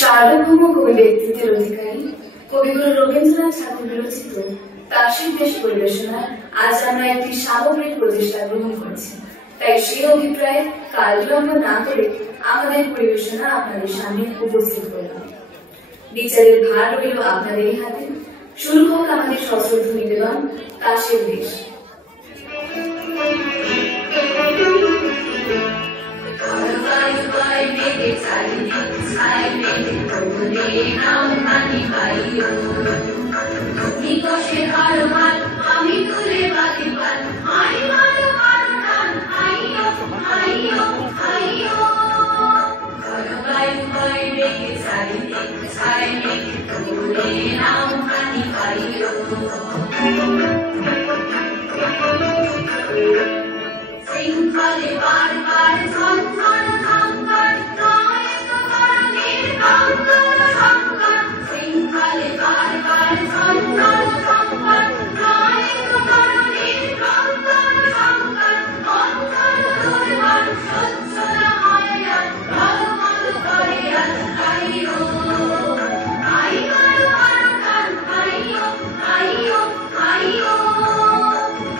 সার্বভৌম কবি ব্যক্তিত্বের অধিকারী কবিগুরু রবীন্দ্রনাথ ঠাকুর বিরচিত তাসির দেশ পরিবেশনায় আজ আমরা একটি সামগ্রিক প্রচেষ্টা গ্রহণ করছি। তাই সেই অভিপ্রায়ে কাল বিলম্ব না করে আমাদের পরিবেশনা আপনাদের সামনে উপস্থিত করলাম। বিচারের ভার রইল আপনাদের হাতে। শুরু হোক আমাদের সশ্রদ্ধ নিবেদন তাসির দেশ। আমি তুলে বাতি পান আই মারো মারো টান আইয়ো আইয়ো আইয়ো করো বায়ু বাই বেগে চারিদিক ছাইনে তুলে নাও পানি পাইয়ো সিংহলে বারবার ঝনঝন ঝঙ্কর নয় তো করণের কঙ্কর শঙ্কর সিংহলে বারবার ঝনঝন ঝঙ্কর নয় তো করণের কঙ্কর শঙ্কর অন্তর দুর্বার সচ্ছল হয়ার ধর্মল করিয়ার আইয়ো আই মারো মারো টান আইয়ো আইয়ো আইয়ো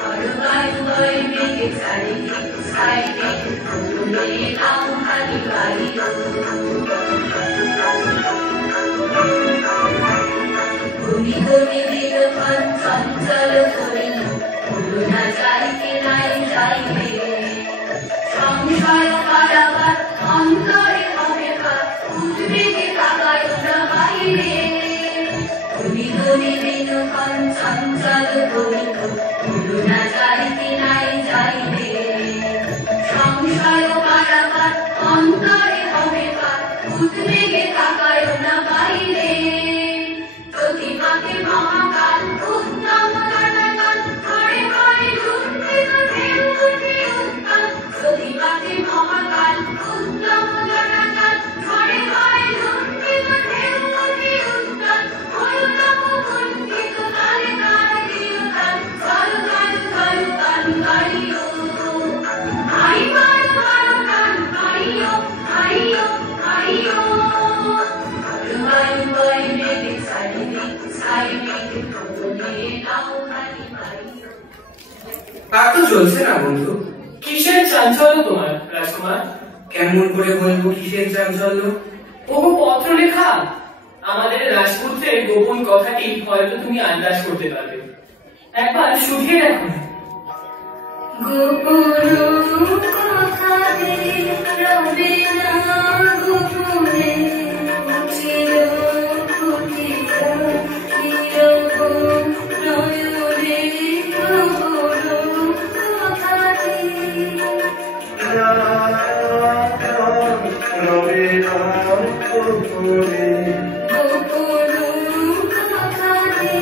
করো বায়ু বাই বেগে চারিদিক ছাইনে তুলে নাও পানি পাইয়ো ঘুমি ঘুমি দিলক্ষণ চঞ্চল ধরিল ভুলো না যাইতে নাই যাইবে সংশয় কারাগার অন্তরে হবে কার উদ্বেগে তাকায় না বাইরে ঘুমি ঘুমি দিলক্ষণ চঞ্চল ধরিল ভুলো না যাইতে নাই যাইবে সংশয় কারাগার অন্তরে হবে কার উদ্বেগে তাকায় না বাইরে প্রতিমাকে মহাকাল উত্তম জনগণ ঘরে ঘরে লুণ্ঠিত ঢেউ উঠে উত্তাল প্রতিমাকে মহাকাল উত্তম জনগণ ঘরে ঘরে লুণ্ঠিত ঢেউ উঠে উত্তাল হলতম কুণ্ঠিত কালে কার দিলতাল চল চল চল কান গাইয়ো আই মারো মারো টান আইয়ো আইয়ো আইয়ো বায়ু বাই বেগে চারিদিক ছাইনে তুলে নাও পানি পাইয়ো আর তো চলছে না বন্ধু। কিসের চাঞ্চল্য তোমার রাজকুমার? কেমন করে বলবো কিসের চাঞ্চল্য? বহু পত্র লেখা। আমাদের রাজপুত্রের গোপন কথাটি হয়তো তুমি আন্দাজ করতে পারবে। একবার শুধিয়ে দেখো না। গোপন কথাতে রবে না গোপনে চির কুটিরা কিরকম নয়নে গোপন কথাতে রবে না গোপনে গোপন কথাতে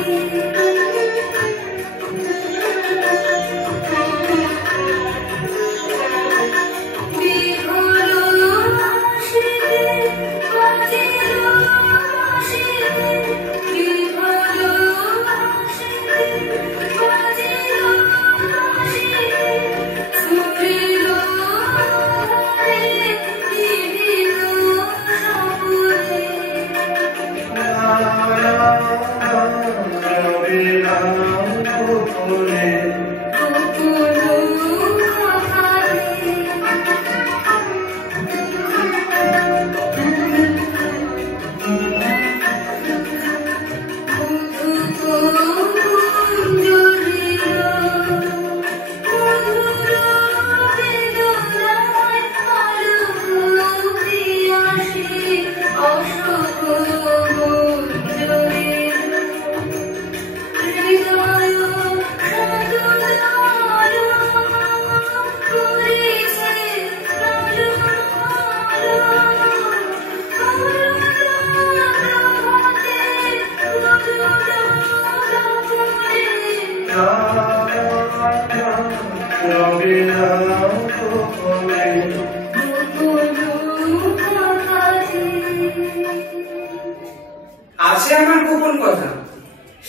কথা,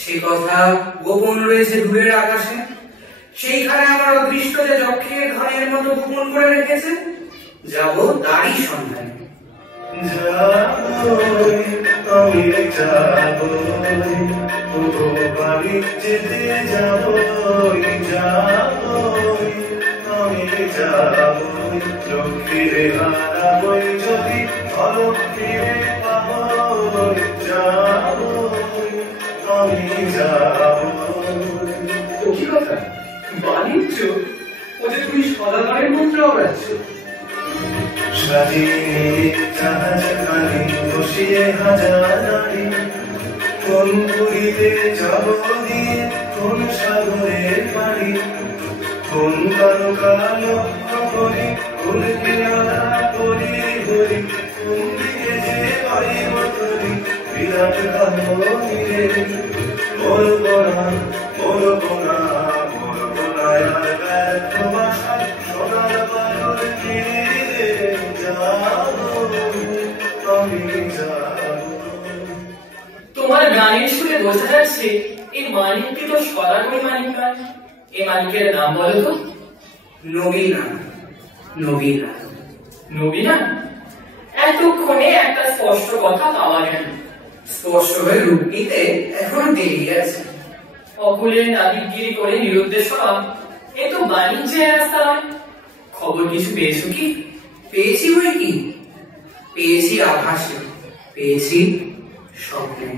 সে কথা গোপন রয়েছে দূরের আকাশে। সেইখানে আমার অদৃষ্ট যে যক্ষের ঘরের মতো গোপন করে রেখেছে, যাব তারই সন্ধানে। আমি যাবো বাড়ি যেতে যাবো, আমি যাবো লক্ষ্মীরে হারাবো যদি ভালো ফিরে পাবো, যাবো আমি যাবো। ও কি কথা, বাণিজ্য? ও যে তুমি সদাগরের মন্ত্র ওড়াচ্ছ। সাজিয়ে জাহাজ খালি বসিয়ে হাজার নারী, কোন পুরীতে যাব দিয়ে কোন সাগরে পারি, কোন কালো কালো করি কোন কিনারা করি ধরি, কোন দিকে যে পাইব করি বিরাট ভালো মিলে। মোর বোনা মোর বোনা মোর বোনায় আর ব্যর্থ বাসা সোনার বালুর তীরে যাবো, আমি যাবো। তোমার গানের সুরে বোঝা যাচ্ছে এই মানিকটি তো সদাগরি মানিক নয়। এই মানিকের নাম বলো তো। নবীনা। নবীনা? নবীনা? এতক্ষণে একটা স্পষ্ট কথা পাওয়া গেল। স্পষ্ট হয়ে রূপ নিতে এখনো দেরি আছে। অকুলের নাবিকগিরি করে নিরুদ্দেশ হওয়া এ তো বাণিজ্যের রাস্তা নয়। খবর কিছু পেয়েছো কি? পেয়েছি বই কি, পেয়েছি আভাসে, পেয়েছি স্বপ্নে।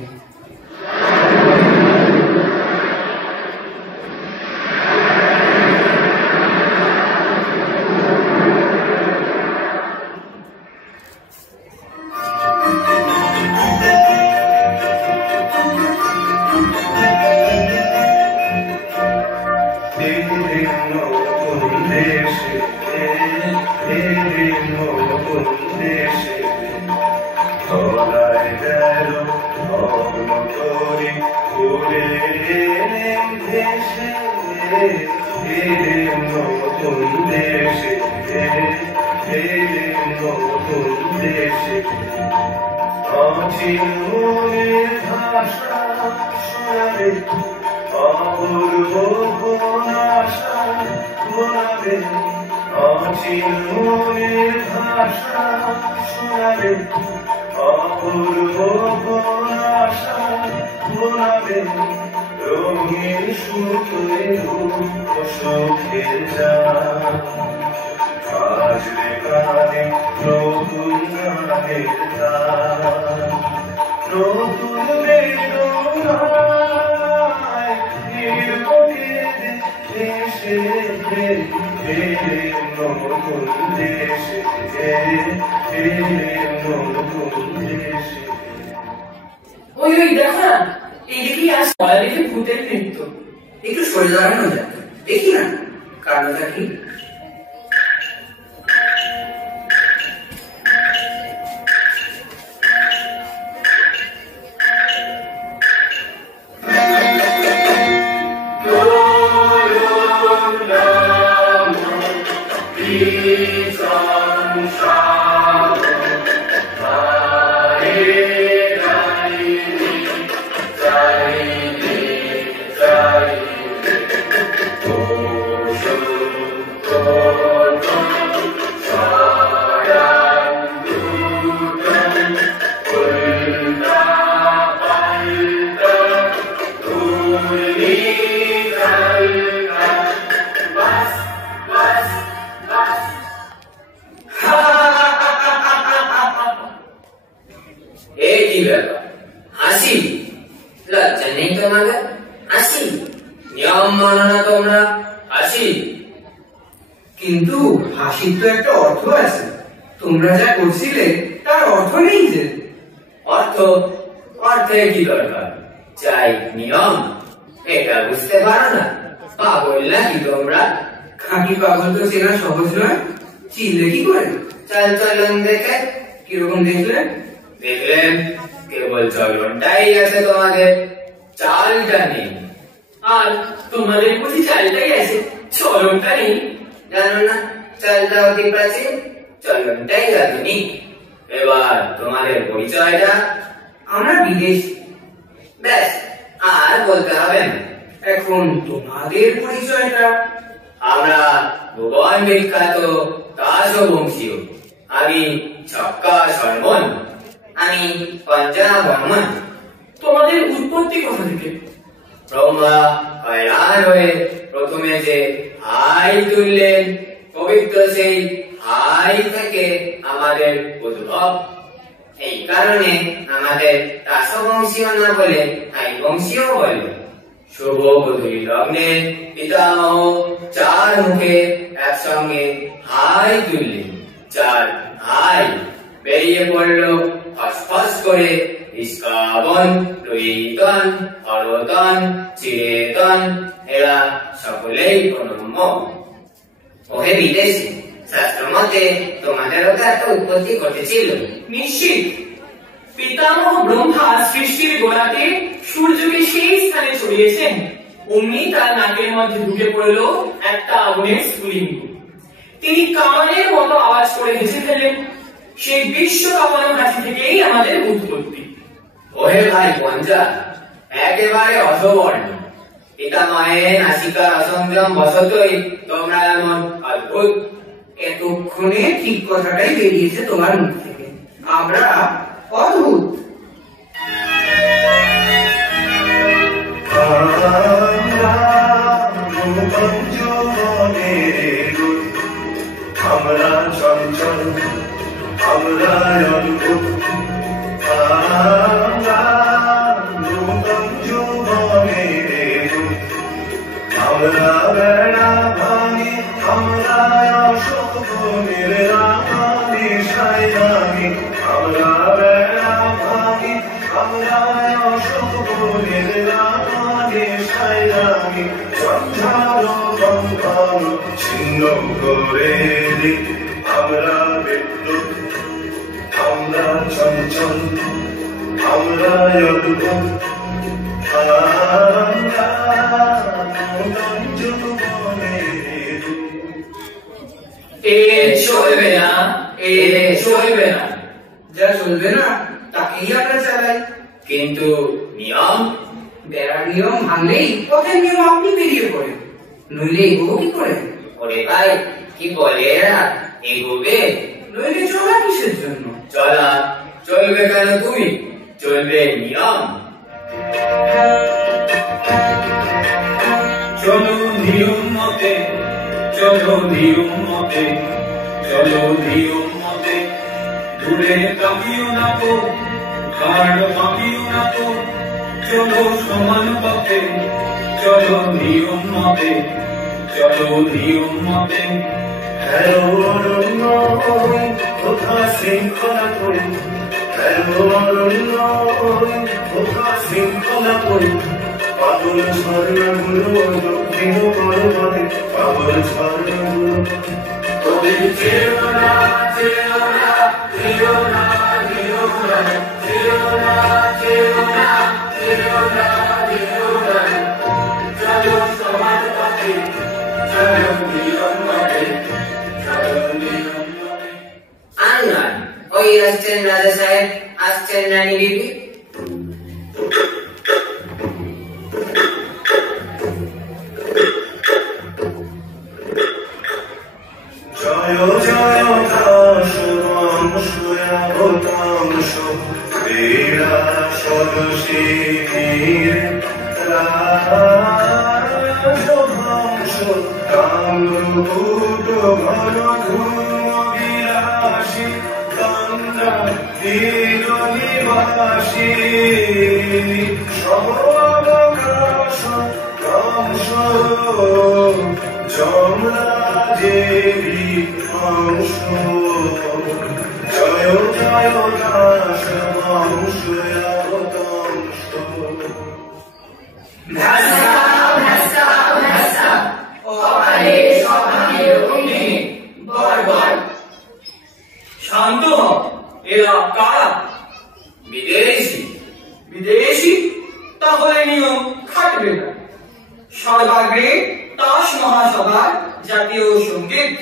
ওই ওই দেখা না, এইদিকে আজ পড়া দেখে ভূতের নৃত্য। একটু সরে দাঁড়ানো যাক, দেখি না কারণটা কি। হাসি লজ্জা নেই তোমাদের? হাসি নিয়ম মানো না তোমরা? হাসি কিন্তু হাসির তো একটা অর্থ আছে। তোমরা যা করছিলে তার অর্থ নেই যে। অর্থ? অর্থের কি দরকার? চাই নিয়ম। এটা বুঝতে পারো না? পাগল নাকি তোমরা? খাঁটি পাগল তো চেনা সহজ নয়। চিনলে কি করে? চাল চলন দেখে। কিরকম দেখলেন? দেখলেন কেবল চলনটাই আছে তোমাদের, চালটা নেই। আর তোমাদের বুঝি চালটাই আছে, চলনটা নেই? জানো না চালটা অতি প্রাচীন, চলনটাই আধুনিক। এবার তোমাদের পরিচয়টা? আমরা বিদেশি। ব্যাস বলতে হবে না। এখন তোমাদের পরিচয়টা? আমরা ভুবন বিখ্যাত দাস বংশীয়। আমি ছক্কা সর্বন। আমি পঞ্জা বর্মন। তোমাদের উৎপত্তি কোথা থেকে? ব্রহ্মা হয়রান হয়ে প্রথমে যে হাই তুললেন, পবিত্র সেই হাই থেকে আমাদের উদ্ভব। এই কারণে আমাদের রাসবংশীয় না বলে হাই বংশীয় বলে। শুভ গধূলি লগ্নে পিতামহ 4 মুখে একসঙ্গে হাই তুললেন। 4 হাই বেরিয়ে পড়ল ফসফস করে ইস্কাবন, লুইতন, হরতন, চিরেতন। এরা সকলেই অনম্য। ওহে বিদেশি, শাস্ত্র মতে তোমাদেরও তো একটা উৎপত্তি ঘটেছিল। নিশ্চিত। পিতামহ ব্রহ্মা সৃষ্টির গোড়াতে সূর্যকে সেই স্থানে ছড়িয়েছেন, অমনি তার নাকের মধ্যে ঢুকে পড়ল একটা আগুনের স্ফুলিঙ্গ। তিনি কামানের মতো আওয়াজ করে হেসে ফেলেন। সেই বিশ্ব কামানো হাসি থেকেই আমাদের উৎপত্তি। ওহে ভাই পঞ্জা, একেবারে অসবর্ণ। পিতামহের নাসিকার অসংযম বশতই তোমরা এমন অদ্ভুত। এতক্ষণে ঠিক কথাটাই বেরিয়েছে তোমার মুখ থেকে। আমরা অদ্ভুত। আমরা চঞ্চল, আমরা অদ্ভুত। আমরা বেড়া ভাঙি, আমরা অশোভনের রাঙানি সাইরানি। আমরা বেড়া ভাঙি, আমরা অশোভনের রাঙানি সাইরানি। সন্ধ্যার বন্ধন ছিন্ন করে দিই আমরা বিদ্যুৎ। আমরা চঞ্চল, আমরা অদ্ভুত। এ চলবে না, এ চলবে না। যা চলবে না তাকেই আমরা চালাই। কিন্তু নিয়ম? বেড়ার নিয়ম ভাঙলেই পথের নিয়ম আপনি বেরিয়ে পড়েন, নইলে এগোবো কি করে? ওরে ভাই, কি বলে এরা? এগোবে? নইলে চলা কিসের জন্য? চলা চলবে কেন তুমি? চলবে নিয়ম। চলো নিয়ম মতে, চলো নিয়ম মতে, চলো নিয়ম মতে। দূরে তাকিও না তো, কার্ড বাঁকিও না তো। চলো সমান পথে, চলো নিয়ম মতে, চলো নিয়ম মতে। কোথায় শৃঙ্খলা করি, কোথায় শৃঙ্খলা করি। পাগল ঝর্ণাগুলো দক্ষিণ পর্বতে, পাগল ঝর্ণাগুলো। তবে যেও না, যেও না, যেও না, যেও না, যেও না, যেও না, যেও না, যেও না। চলো সমান পথে, চলো নিয়ম মতে, চলো নিয়ম মতে। আর নয়, ওই আসছেন রাজা সাহেব, আসছেন রানী বিবি। জয় জয় দাস বংশ ক্রীড়া সদশীর রাজবংশ কামরূপ ঘন বিলাসী গঙ্গা তীর নিবাসী সর্বকাশ কাংশ যমরাজেরি অংশ। জয় জয় দাস বংশ অবতংশ। শান্ত হ। এরা কারা? বিদেশি। বিদেশি? তাহলে নিয়ম খাটবে না। সর্বাগ্রে তাস মহাসভার জাতীয় সঙ্গীত।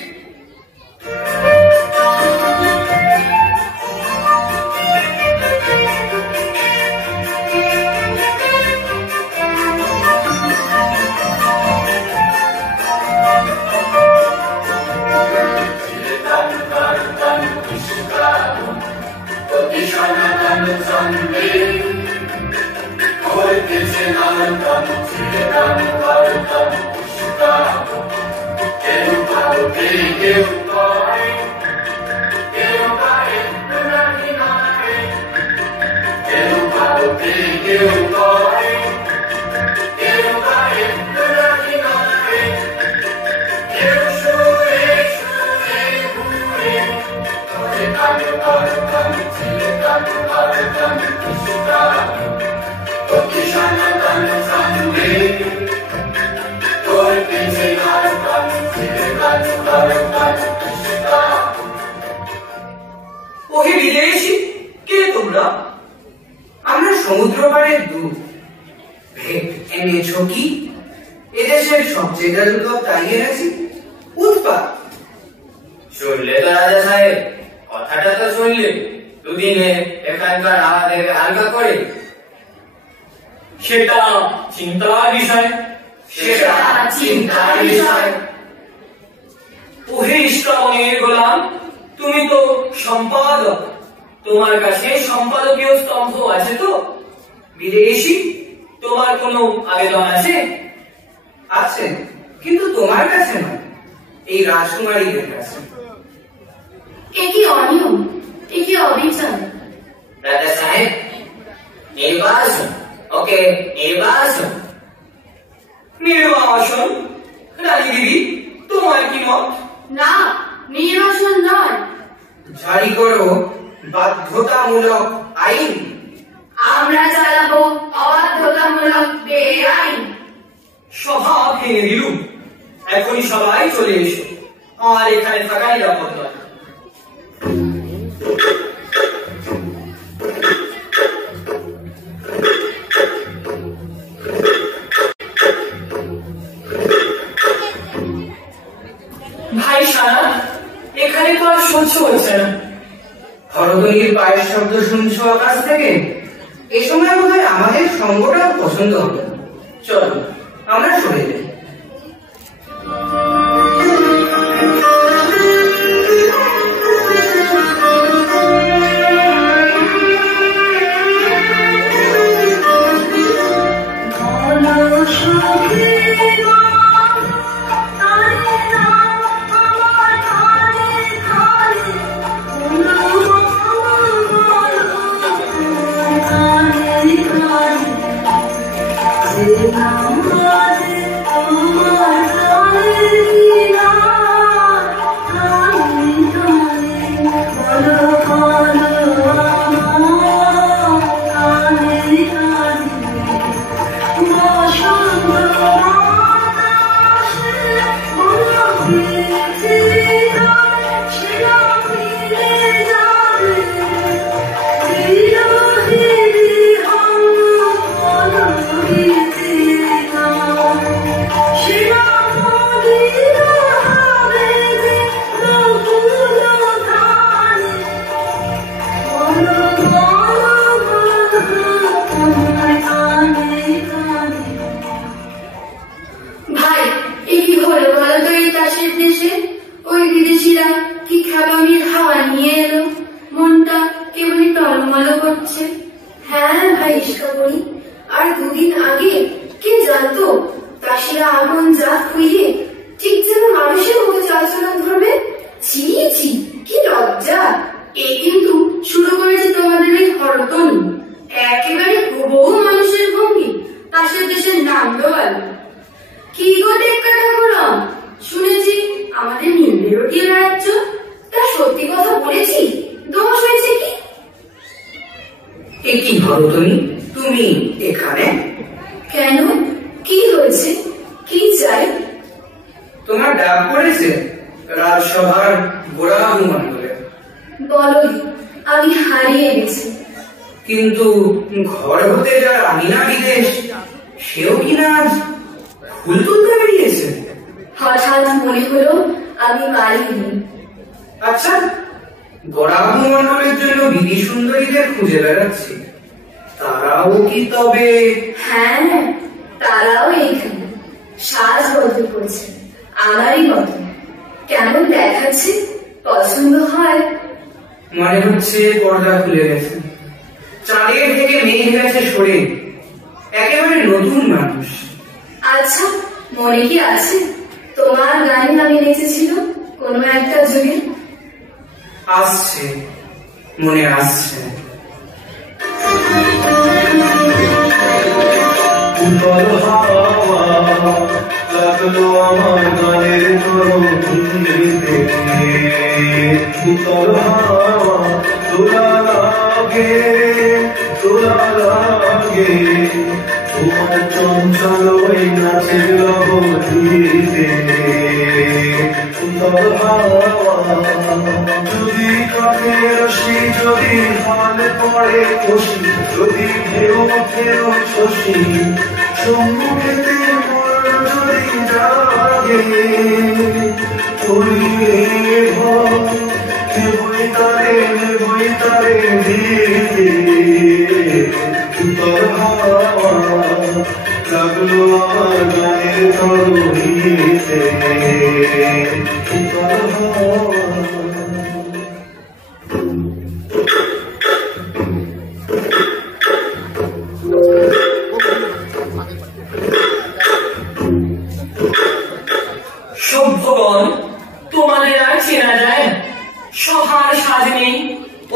ওহে বিদেশি, কে তোমরা? আমরা সমুদ্র পাড়ের দূত। ভেট এনেছো কি? এদেশের সবচেয়ে দ্রুত তাই এনেছি। উৎপাত শুনলে তো রাজা সাহেব, কথাটা তো শুনলে। দুদিনে এখানকার হাওয়া দেবে হালকা করে। সেটা চিন্তার বিষয়। সেটা চিন্তার বিষয়। ওহে শ্রাবণের গোলাম, তুমি তো সম্পাদক। তোমার কাছে সম্পাদকীয় স্তম্ভ আছে তো? বিদেশি, তোমার কোনো আবেদন আছে? আছে, কিন্তু তোমার কাছে নয়, এই রাজকুমারীদের কাছে। এ কি অনিয়ম, এ কি অবিচার! রাজা সাহেব, নির্বাসন, ওকে নির্বাসন। নির্বাসন? রানী দিদি, তোমার কি মত? না, নির্বাসন নয়, জারি করো বাধ্যতামূলক আইন। আমরা চালাবো অবাধ্যতামূলক বেআইন। সভা ভেঙে দিলুম। এখনই সবাই চলে এসো, আর এখানে থাকা নিরাপদ নয়। ভাই সারা, এখানে তো আর সহ্য হচ্ছে না। হরদনির পায়ের শব্দ শুনছো আকাশ থেকে? এ সময় বোধ হয় আমাদের সঙ্গটা পছন্দ হবে না। চলো, আমরা সরে যাই। তুমি এখানে কেন? কি হয়েছে? কি চাই? তোমার ডাক পড়েছে রাজসভার গোড়া মণ্ডলে। বলো, আমি হারিয়ে গেছি। কিন্তু ঘর হতে যার আমিনা বিদেশ, সেও কিনা আজ ফুল তুলতে বেরিয়েছে। হঠাৎ মনে হলো আমি পারিনি। আচ্ছা, গোড়া মণ্ডলের জন্য বিধি সুন্দরীদের খুঁজে বেড়াচ্ছি, তারাও কি তবে? হ্যাঁ, তারাও এইখানে সাজ বদল করছে আমারই মতো। কেমন দেখাচ্ছে? পছন্দ হয়? মনে হচ্ছে পর্দা খুলে গেছে, চাঁদের থেকে মেঘ গেছে সরে, একেবারে নতুন মানুষ। আচ্ছা, মনে কি আছে তোমার গানে আমি নেচেছিলাম কোনো একটা যুগে? আসছে, মনে আসছে। উতল হাওয়া লাগলো আমার গানের তরুণীতে, উতল হাওয়া তোলা লাগে, তোলা লাগে তোমার চঞ্চল ওই নাচের লহরীতে। উতল হাওয়া যদি কাঁধে রশি, যদি হালে পড়ে খুশি, যদি ঢেউ ঢেউ শশী সম্মুখেতে মন যদি জাগে, উড়িয়ে নেবই তারে দিতে। উতল হাওয়া লাগলো আমার গানের তরুণীতে, উতল হাওয়া। সভ্যগণ, তোমাদের আর চেনা যায় না, সভার সাজ নেই,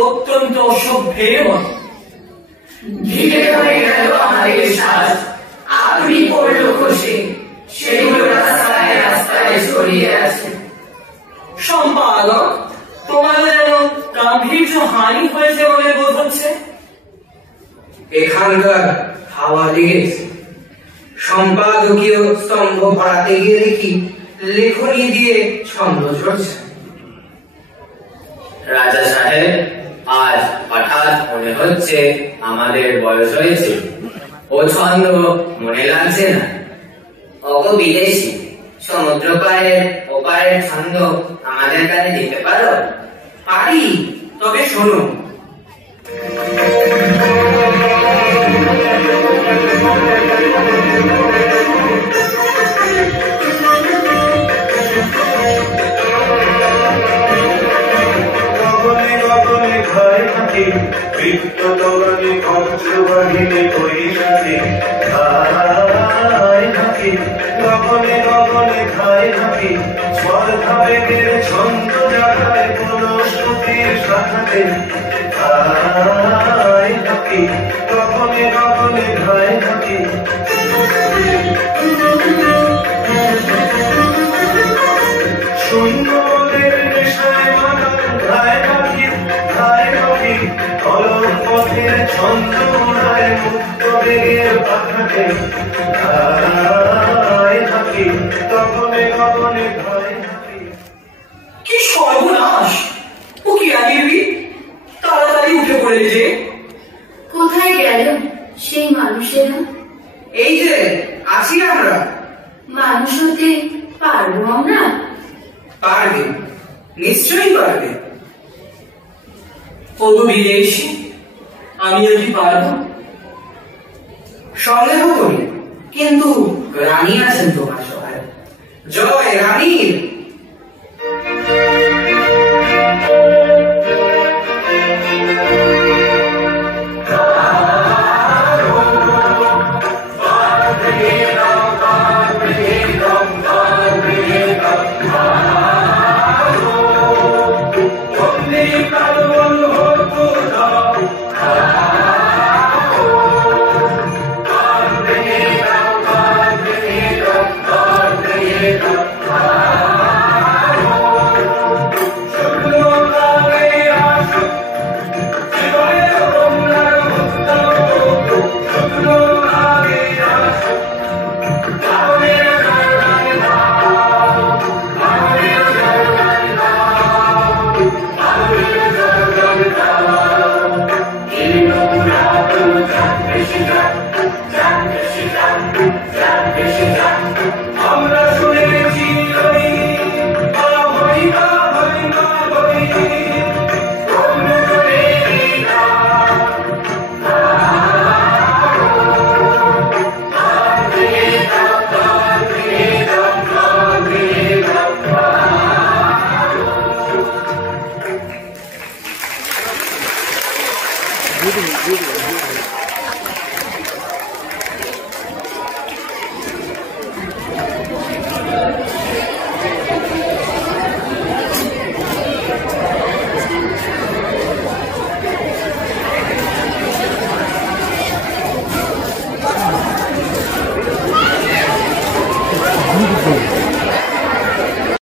অত্যন্ত অসভ্যের মত। ঘিরে হয়ে গেল আমাদের সাজ, আপনি পড়ল খসে, সেগুলো রাস্তায় রাস্তায় ছড়িয়ে আছে। সম্পাদক, তোমার যেন গাম্ভীর্য হানি হয়েছে বলে বোধ হচ্ছে। এখানকার হাওয়া লেগেছে। সম্পাদকীয় স্তম্ভ পড়াতে গিয়ে দেখি লেখনী দিয়ে ছন্দ চড়ছে। রাজা সাহেব, আজ হঠাৎ মনে হচ্ছে আমাদের বয়স হয়েছে, ও ছন্দ মনে লাগছে না। ওগো বিদেশি, সমুদ্র পাড়ের ওপারের ছন্দ আমাদের কাছে দিতে পারো? পারি, তবে শোনো। বৃত্ত তরণী ভদ্রবাহিনী বৈশাখী খায় থাকি, গগনে গগনে খায় থাকি, স্বর্ধাবেগের ছন্দ জাগায় বনস্পতির শাখাতে খায় থাকি, গগনে গগনে খায় থাকি। শূন্যদের নেশায় মাতাল খায় থাকি, খায় থাকি অলক পথের ছন্দ উড়ায় মুক্ত বেগের পাখাতে খায় থাকি, গগনে গগনে খায় থাকি। কি সর্বনাশ! ও কি আনিবি? তাড়াতাড়ি উঠে পড়ে যে। কোথায় গেল সেই মানুষেরা? এই যে আছি আমরা। মানুষ হতে পারবো আমরা? পারবে, নিশ্চয়ই পারবে। ওগো বিদেশি, আমিও কি পারবো? সন্দেহ করি, কিন্তু রানী আছেন তোমার সহায়। জয় রানীর। Jack,